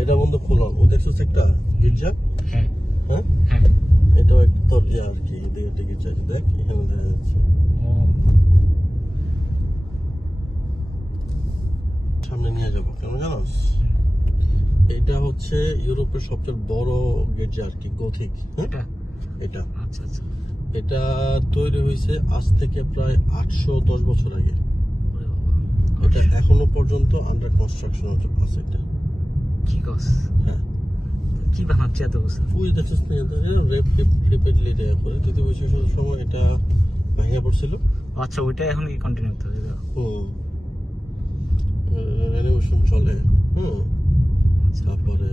এটা বন্ধু খোলা, ও দেখছো একটা গির্জা। হ্যাঁ হ্যাঁ হ্যাঁ। এটাও একটা তোর আর কি, এদিকে গির্জা আছে, দেখ এখানে দেখা যাচ্ছে। সামনে নিয়ে যাবো কেন জানোস, এটা হচ্ছে ইউরোপের সবচেয়ে বড় গির্জা আর কি, গথিক। হ্যাঁ এটা আচ্ছা আচ্ছা। এটা তৈরি হয়েছে আজ থেকে প্রায় 810 বছর আগে। এটা এখনো পর্যন্ত আন্ডার কনস্ট্রাকশন আছে। এটা কি কস? হ্যাঁ কি বানাচ্ছে এত বছর? ওই দেখছিস না, রিপিটলি এটা করে দ্বিতীয় বিশ্বযুদ্ধের সময় এটা ভেঙে পড়ছিল। আচ্ছা, ওইটা এখন কি কন্টিনিউ করতে হবে? রেনোভেশন চলে। তারপরে